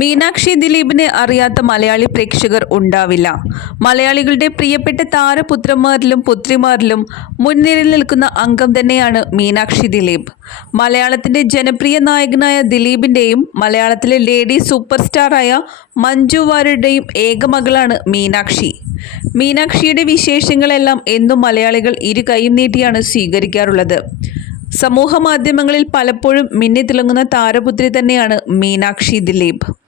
മീനാക്ഷി ദിലീപിനെ അറിയാത്ത മലയാളി പ്രേക്ഷകർ ഉണ്ടാവില്ല. മലയാളികളുടെ പ്രിയപ്പെട്ട താരപുത്രന്മാരിലും പുത്രിമാരിലും മുൻനിരയിൽ നിൽക്കുന്ന അംഗം തന്നെയാണ് മീനാക്ഷി ദിലീപ്. മലയാളത്തിന്റെ ജനപ്രിയ നായകനായ ദിലീപിന്റെയും മലയാളത്തിലെ ലേഡി സൂപ്പർ സ്റ്റാറായ മഞ്ജു വാര്യരുടെയും ഏക മകളാണ് മീനാക്ഷി. മീനാക്ഷിയുടെ വിശേഷങ്ങളെല്ലാം എന്നും മലയാളികൾ ഇരു കൈയും നീട്ടിയാണ് സ്വീകരിക്കാറുള്ളത്. സമൂഹ മാധ്യമങ്ങളിൽ പലപ്പോഴും മിന്നിത്തിളങ്ങുന്ന താരപുത്രി തന്നെയാണ് മീനാക്ഷി ദിലീപ്.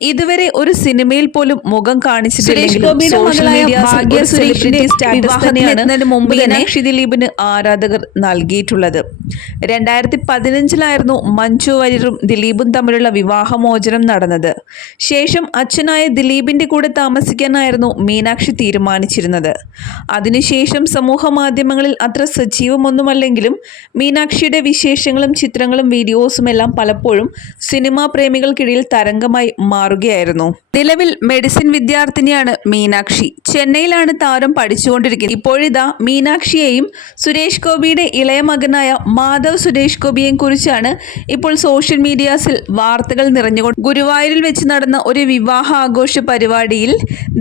ഇതുവരെ ഒരു സിനിമയിൽ പോലും മുഖം കാണിച്ചിട്ടില്ലെങ്കിലും മീനാക്ഷി ദിലീപിന് ആരാധകർ നൽകിയിട്ടുള്ളത്. രണ്ടായിരത്തി പതിനഞ്ചിലായിരുന്നു മഞ്ജു വാര്യരും ദിലീപും തമ്മിലുള്ള വിവാഹമോചനം നടന്നത്. ശേഷം അച്ഛനായ ദിലീപിന്റെ കൂടെ താമസിക്കാനായിരുന്നു മീനാക്ഷി തീരുമാനിച്ചിരുന്നത്. അതിനുശേഷം സമൂഹ മാധ്യമങ്ങളിൽ അത്ര സജീവമൊന്നുമല്ലെങ്കിലും മീനാക്ഷിയുടെ വിശേഷങ്ങളും ചിത്രങ്ങളും വീഡിയോസും എല്ലാം പലപ്പോഴും സിനിമാ പ്രേമികൾക്കിടയിൽ തരംഗമായി മാറുകയായിരുന്നു. നിലവിൽ മെഡിസിൻ വിദ്യാർത്ഥിനിയാണ് മീനാക്ഷി. ചെന്നൈയിലാണ് താരം പഠിച്ചുകൊണ്ടിരിക്കുന്നത്. ഇപ്പോഴിതാ മീനാക്ഷിയെയും സുരേഷ് ഗോപിയുടെ ഇളയ മകനായ മാധവ് സുരേഷ് ഗോപിയെയും കുറിച്ചാണ് ഇപ്പോൾ സോഷ്യൽ മീഡിയാസിൽ വാർത്തകൾ നിറഞ്ഞുകൊണ്ട് ഗുരുവായൂരിൽ വെച്ച് നടന്ന ഒരു വിവാഹ ആഘോഷ പരിപാടിയിൽ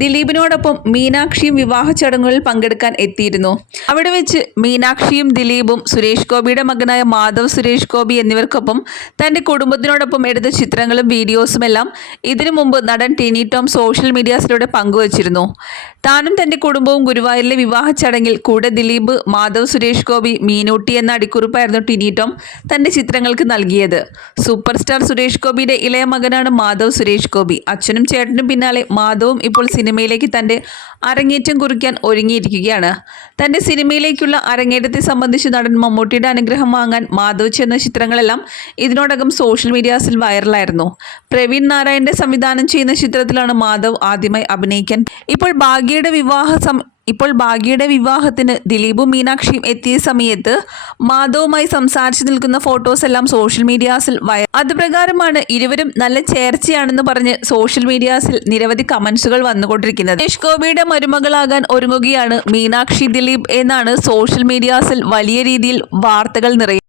ദിലീപിനോടൊപ്പം മീനാക്ഷിയും വിവാഹ ചടങ്ങുകളിൽ പങ്കെടുക്കാൻ എത്തിയിരുന്നു. അവിടെ വെച്ച് മീനാക്ഷിയും ദിലീപും സുരേഷ് ഗോപിയുടെ മകനായ മാധവ് സുരേഷ് ഗോപി എന്നിവർക്കൊപ്പം തന്റെ കുടുംബത്തിനോടൊപ്പം എടുത്ത ചിത്രങ്ങളും വീഡിയോസും എല്ലാം ഇതിനു മുമ്പ് നടൻ ടിനി ടോം സോഷ്യൽ മീഡിയാസിലൂടെ പങ്കുവച്ചിരുന്നു. താനും തന്റെ കുടുംബവും ഗുരുവായൂരിലെ വിവാഹ ചടങ്ങിൽ കൂടെ ദിലീപ് മാധവ് സുരേഷ് ഗോപി മീനൂട്ടി എന്ന അടിക്കുറിപ്പായിരുന്നു ടിനി ടോം തന്റെ ചിത്രങ്ങൾക്ക് നൽകിയത്. സൂപ്പർ സ്റ്റാർ സുരേഷ് ഗോപിയുടെ ഇളയ മകനാണ് മാധവ് സുരേഷ് ഗോപി. അച്ഛനും ചേട്ടനും പിന്നാലെ മാധവും ഇപ്പോൾ സിനിമയിലേക്ക് തന്റെ അരങ്ങേറ്റം കുറിക്കാൻ ഒരുങ്ങിയിരിക്കുകയാണ്. തന്റെ സിനിമയിലേക്കുള്ള അരങ്ങേറ്റത്തെ സംബന്ധിച്ച് നടൻ മമ്മൂട്ടിയുടെ അനുഗ്രഹം വാങ്ങാൻ മാധവ് ചെന്ന ചിത്രങ്ങളെല്ലാം ഇതിനോടകം സോഷ്യൽ മീഡിയാസിൽ വൈറലായിരുന്നു. പ്രവീൺ നാരായണന്റെ സംവിധാനം ചെയ്യുന്ന ചിത്രത്തിലാണ് മാധവ് ആദ്യമായി അഭിനയിക്കാൻ. ഇപ്പോൾ ഭാഗ്യയുടെ വിവാഹ ഇപ്പോൾ ഭാഗ്യയുടെ വിവാഹത്തിന് ദിലീപും മീനാക്ഷിയും എത്തിയ സമയത്ത് മാധവുമായി സംസാരിച്ചു നിൽക്കുന്ന ഫോട്ടോസ് എല്ലാം സോഷ്യൽ മീഡിയാസിൽ വയ അതുപ്രകാരമാണ് ഇരുവരും നല്ല ചേർച്ചയാണെന്ന് പറഞ്ഞ് സോഷ്യൽ മീഡിയാസിൽ നിരവധി കമന്റ്സുകൾ വന്നുകൊണ്ടിരിക്കുന്നത്. രമേഷ് ഗോപിയുടെ മരുമകളാകാൻ ഒരുങ്ങുകയാണ് മീനാക്ഷി ദിലീപ് എന്നാണ് സോഷ്യൽ മീഡിയാസിൽ വലിയ രീതിയിൽ വാർത്തകൾ നിറയുന്നത്.